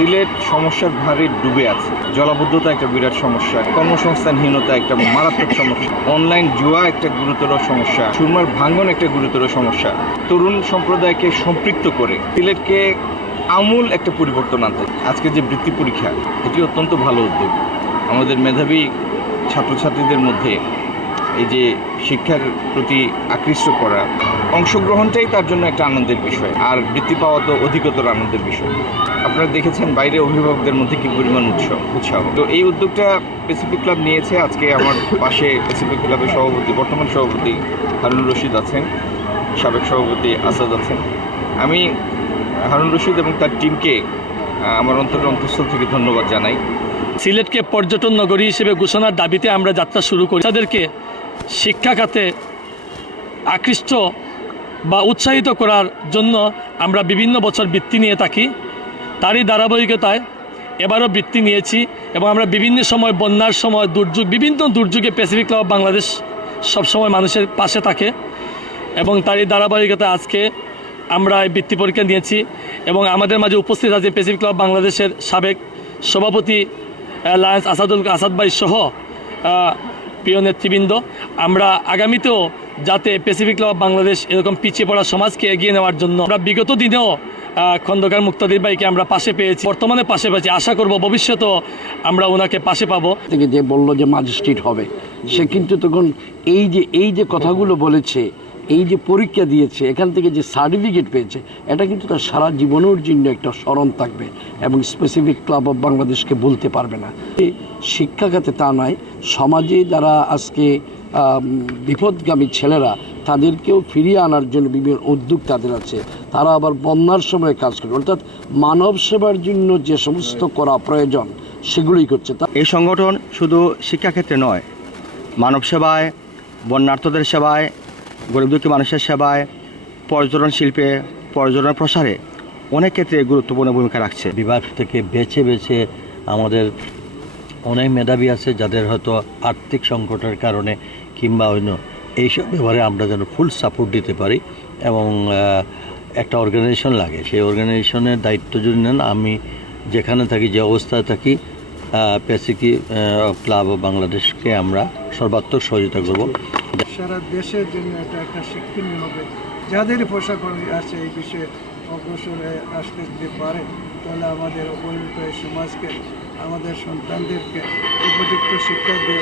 সিলেট সমস্যার ভারে ডুবে আছে। জলাবদ্ধতা একটা বিরাট সমস্যা, কর্মসংস্থানহীনতা একটা মারাত্মক সমস্যা, অনলাইন জুয়া একটা গুরুতর সমস্যা, সুরমার ভাঙন একটা গুরুতর সমস্যা। তরুণ সম্প্রদায়কে সম্পৃক্ত করে সিলেটকে আমূল একটা পরিবর্তন আনতে আজকে যে বৃত্তি পরীক্ষা, এটি অত্যন্ত ভালো উদ্যোগ। আমাদের মেধাবী ছাত্রছাত্রীদের মধ্যে এই যে শিক্ষার প্রতি আকৃষ্ট করা, অংশগ্রহণটাই তার জন্য একটা আনন্দের বিষয়, আর বৃত্তি পাওয়া তো অধিকতর আনন্দের বিষয়। আপনারা দেখেছেন বাইরে অভিভাবকদের মধ্যে কি পরিমাণ উৎসাহ। তো এই উদ্যোগটা প্যাসিফিক ক্লাব নিয়েছে। আজকে আমার পাশে প্যাসিফিক ক্লাবের সভাপতি, বর্তমান সভাপতি হারুন রশিদ আছেন, সাবেক সভাপতি আসাদ আছেন। আমি হারুন রশিদ এবং তার টিমকে আমার অন্তঃস্থল থেকে ধন্যবাদ জানাই। সিলেটকে পর্যটন নগরী হিসেবে ঘোষণার দাবিতে আমরা যাত্রা শুরু করি। তাদেরকে শিক্ষা খাতে আকৃষ্ট বা উৎসাহিত করার জন্য আমরা বিভিন্ন বছর বৃত্তি নিয়ে থাকি। তারই ধারাবাহিকতায় এবারও বৃত্তি নিয়েছি এবং আমরা বিভিন্ন সময়, বন্যার সময়, বিভিন্ন দুর্যোগে প্যাসিফিক ক্লাব বাংলাদেশ সবসময় মানুষের পাশে থাকে এবং তারই ধারাবাহিকতায় আজকে আমরা এই বৃত্তি পরীক্ষা নিয়েছি এবং আমাদের মাঝে উপস্থিত আছে প্যাসিফিক ক্লাব বাংলাদেশের সাবেক সভাপতি লায়েন্স আসাদ ভাই সহ প্রিয় নেতৃবৃন্দ। আমরা আগামীতেও যাতে প্যাসিফিক ক্লাব বাংলাদেশ এরকম পিছিয়ে পড়া সমাজকে এগিয়ে নেওয়ার জন্য, আমরা বিগত দিনেও খন্দকার মুক্তাদির ভাইকে আমরা পাশে পেয়েছি, বর্তমানে পাশে পেয়েছি, আশা করব ভবিষ্যতেও আমরা ওনাকে পাশে পাবো। থেকে যে বললো যে ম্যাজিস্ট্রেট হবে, সে কিন্তু তখন এই যে কথাগুলো বলেছে, এই যে পরীক্ষা দিয়েছে, এখান থেকে যে সার্টিফিকেট পেয়েছে, এটা কিন্তু তার সারা জীবনের জন্য একটা স্মরণ থাকবে এবং স্পেসিফিক ক্লাব অফ বাংলাদেশকে বলতে পারবে না। শিক্ষা খাতে তা নয়, সমাজে যারা আজকে বিপদগামী ছেলেরা, তাদেরকেও ফিরিয়ে আনার জন্য বিভিন্ন উদ্যোগ তাদের আছে। তারা আবার বন্যার সময় কাজ করে, অর্থাৎ মানব সেবার জন্য যে সমস্ত করা প্রয়োজন সেগুলোই করছে। এই সংগঠন শুধু শিক্ষাক্ষেত্রে নয়, মানব সেবায়, বন্যার্থদের সেবায়, গরিব দুঃখী মানুষের সেবায়, পর্যটন শিল্পে, পর্যটন প্রসারে অনেক ক্ষেত্রে গুরুত্বপূর্ণ ভূমিকা রাখছে। বিভাগ থেকে বেছে বেছে আমাদের অনেক মেধাবী আছে যাদের হয়তো আর্থিক সংকটের কারণে কিংবা অন্য এইসব ব্যাপারে আমরা যেন ফুল সাপোর্ট দিতে পারি এবং একটা অর্গানাইজেশন লাগে, সেই অর্গানাইজেশনের দায়িত্ব যদি নেন, আমি যেখানে থাকি, যে অবস্থায় থাকি, প্যাসিফিক ক্লাব অফ বাংলাদেশকে আমরা সর্বাত্মক সহযোগিতা করব। সারা দেশের জন্য এটা একটা শিক্ষণীয় হবে। যাদের পোশাকর্মী আছে এই বিষয়ে অগ্রসর হয়ে আসতে যদি পারে, তাহলে আমাদের অবহেলিত এই সমাজকে, আমাদের সন্তানদেরকে উপযুক্ত শিক্ষা দিয়ে